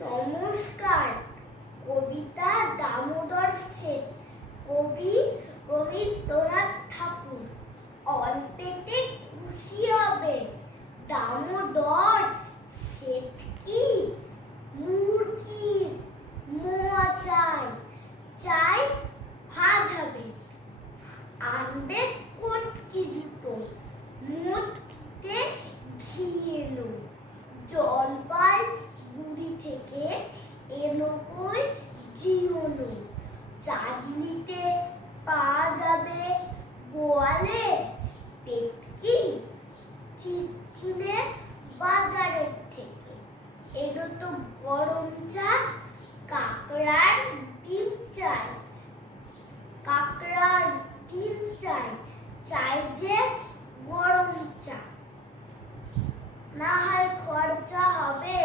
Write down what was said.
নমস্কার। কবিতা দামোদর শেঠ, কবি রবীন্দ্রনাথ ঠাকুর। অল্পেতে খুশি হবে দামোদর শেঠ কি মুরগির মোয়া চাই, চাই ভাজাবে আনবে কটকি দুটো, মোটকিতে ঘি এলো, জলপাই গুড়ি থেকে এলো কই জিওলো, চাটনিতে পাওয়া যাবে বোয়ালে পেটকি, চিটচিটে বাজারের থেকে এলো তো গরম চা, কাকড়ার ডিম চাই, কাকড়ার ডিম চাই, চাই যে গরম চা, না হয় খরচা হবে।